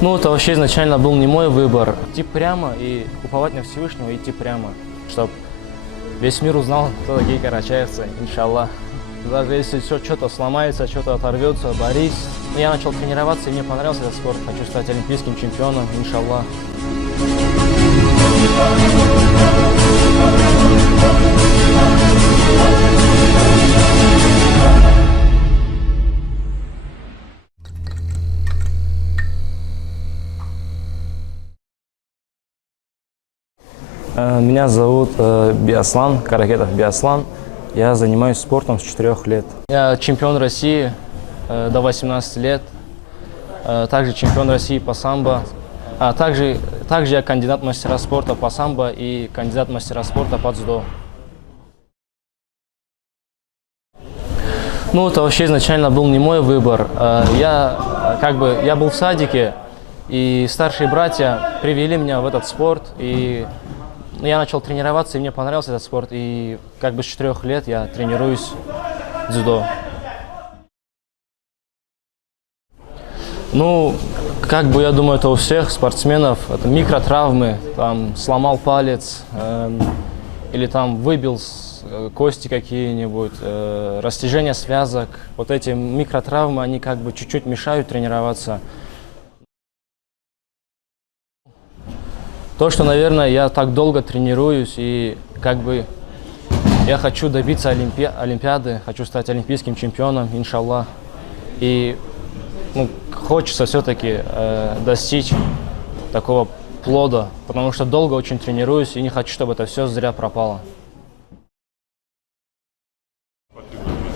Ну, это вообще изначально был не мой выбор. Идти прямо и уповать на Всевышнего, идти прямо, чтобы весь мир узнал, кто такие карачаевцы, иншаллах. Даже если что-то сломается, что-то оторвется, борись. Я начал тренироваться, и мне понравился этот спорт. Хочу стать олимпийским чемпионом, иншаллах. Меня зовут Биаслан, Каракетов Биаслан. Я занимаюсь спортом с 4 лет. Я чемпион России до 18 лет, также чемпион России по самбо. Также я кандидат мастера спорта по самбо и кандидат мастера спорта по дзюдо. Ну, это вообще изначально был не мой выбор. Я был в садике, и старшие братья привели меня в этот спорт, и я начал тренироваться, и мне понравился этот спорт, и с 4 лет я тренируюсь дзюдо. Ну, я думаю, это у всех спортсменов, это микротравмы, там сломал палец, или там выбил кости какие-нибудь, растяжение связок. Вот эти микротравмы, они чуть-чуть мешают тренироваться. То, что, наверное, я так долго тренируюсь, и я хочу добиться Олимпиады, хочу стать олимпийским чемпионом, иншаллах. И хочется все-таки достичь такого плода, потому что долго очень тренируюсь, и не хочу, чтобы это все зря пропало.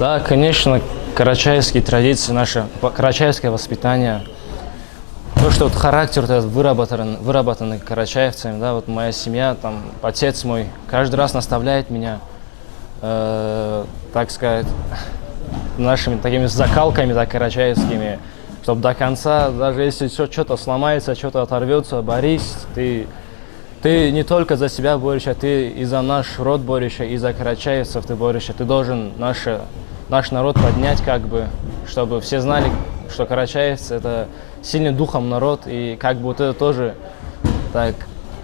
Да, конечно, карачаевские традиции, наше карачаевское воспитание. То, что характер этот выработанный карачаевцами, да, вот моя семья, там, отец мой каждый раз наставляет меня, так сказать, нашими такими закалками, да, карачаевскими, чтобы до конца, даже если что-то сломается, что-то оторвется, борись, ты не только за себя борешься, ты и за наш род борешься, и за карачаевцев ты борешься, ты должен наш народ поднять, чтобы все знали, что карачаевцы — это сильный духом народ, и вот это тоже так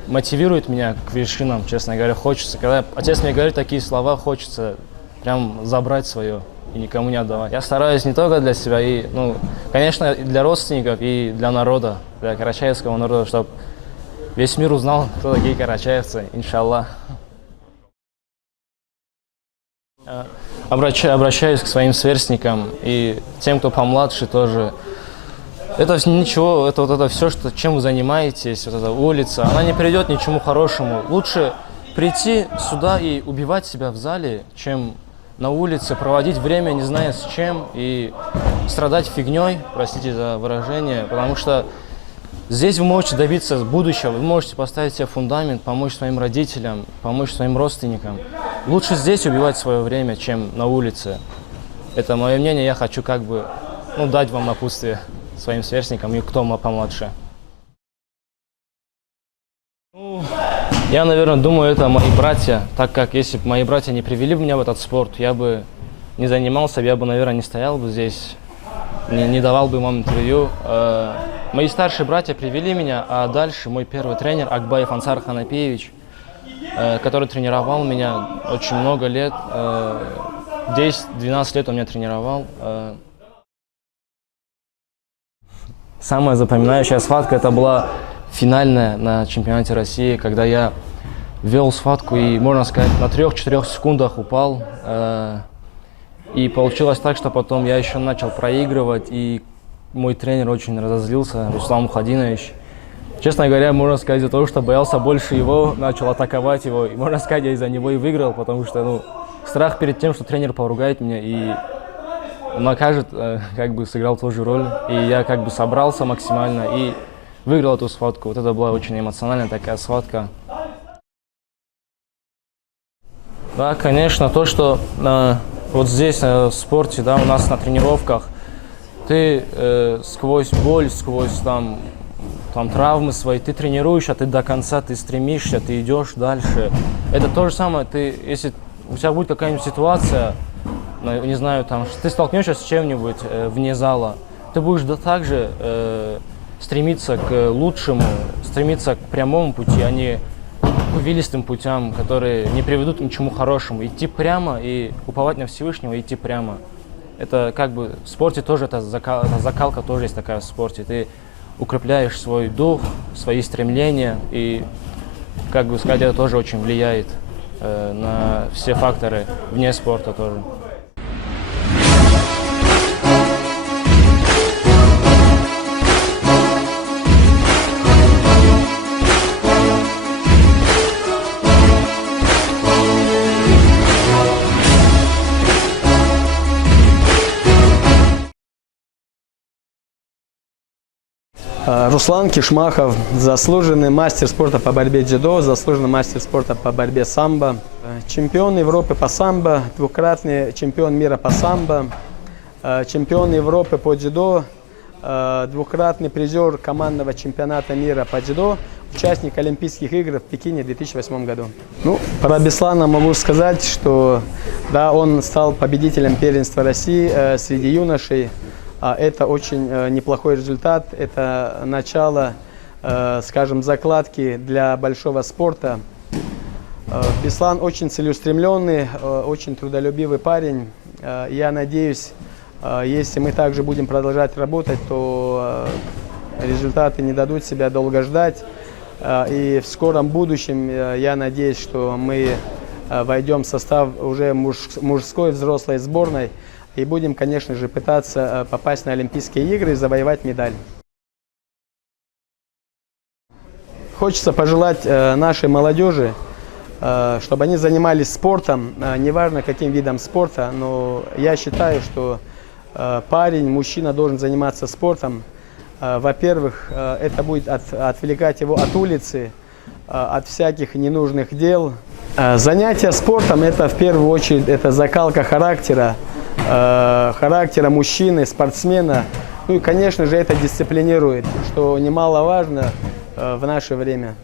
мотивирует меня к вершинам, честно говоря. Хочется, когда отец мне говорит такие слова, хочется прям забрать свое и никому не отдавать. Я стараюсь не только для себя, конечно, и для родственников, и для народа, для карачаевского народа, чтобы весь мир узнал, кто такие карачаевцы, иншаллах. Обращаюсь к своим сверстникам и тем, кто помладше тоже. Это ничего, это все, чем вы занимаетесь, вот эта улица, она не приведет ни к чему хорошему. Лучше прийти сюда и убивать себя в зале, чем на улице проводить время не зная с чем и страдать фигней, простите за выражение, потому что здесь вы можете добиться будущего, вы можете поставить себе фундамент, помочь своим родителям, помочь своим родственникам. Лучше здесь убивать свое время, чем на улице. Это мое мнение, я хочу дать вам напутствие своим сверстникам и кто помладше. Я, наверное, думаю, это мои братья, так как если бы мои братья не привели меня в этот спорт, я бы не занимался, я бы, наверное, не стоял бы здесь, не давал бы вам интервью. Мои старшие братья привели меня, а дальше мой первый тренер Акбаев Ансар Ханапиевич, который тренировал меня очень много лет, 10-12 лет он меня тренировал. Самая запоминающая схватка — это была финальная на чемпионате России, когда я вел схватку и, можно сказать, на 3-4 секундах упал. И получилось так, что потом я еще начал проигрывать, и мой тренер очень разозлился, Руслан Мухадинович. Честно говоря, можно сказать, из-за того, что боялся больше его, начал атаковать его. И, можно сказать, я из-за него и выиграл, потому что страх перед тем, что тренер поругает меня и накажет, сыграл тоже роль. И я собрался максимально и выиграл эту схватку. Вот это была очень эмоциональная такая схватка. Да, конечно, то, что вот здесь в спорте, да, у нас на тренировках, ты сквозь боль, сквозь там травмы свои, ты тренируешь, а ты до конца, ты стремишься, ты идешь дальше. Это то же самое, если у тебя будет какая-нибудь ситуация, не знаю, ты столкнешься с чем-нибудь вне зала, ты будешь так же стремиться к лучшему, стремиться к прямому пути, а не к увилистым путям, которые не приведут ни к чему хорошему. Идти прямо и уповать на Всевышнего, идти прямо. Это как бы в спорте тоже, это закалка тоже есть такая в спорте. Ты укрепляешь свой дух, свои стремления, и, как бы сказать, это тоже очень влияет на все факторы вне спорта тоже. Руслан Кишмахов, заслуженный мастер спорта по борьбе дзюдо, заслуженный мастер спорта по борьбе самбо, чемпион Европы по самбо, двукратный чемпион мира по самбо, чемпион Европы по дзюдо, двукратный призер командного чемпионата мира по дзюдо, участник Олимпийских игр в Пекине в 2008 году. Ну, про Беслана могу сказать, что да, он стал победителем первенства России среди юношей. Это очень неплохой результат, это начало, скажем, закладки для большого спорта. Беслан очень целеустремленный, очень трудолюбивый парень. Я надеюсь, если мы также будем продолжать работать, то результаты не дадут себя долго ждать. И в скором будущем я надеюсь, что мы войдем в состав уже мужской взрослой сборной. И будем, конечно же, пытаться попасть на Олимпийские игры и завоевать медаль. Хочется пожелать нашей молодежи, чтобы они занимались спортом, неважно каким видом спорта, но я считаю, что парень, мужчина должен заниматься спортом. Во-первых, это будет отвлекать его от улицы, от всяких ненужных дел. Занятие спортом – это в первую очередь это закалка характера мужчины, спортсмена. Ну и, конечно же, это дисциплинирует, что немаловажно в наше время.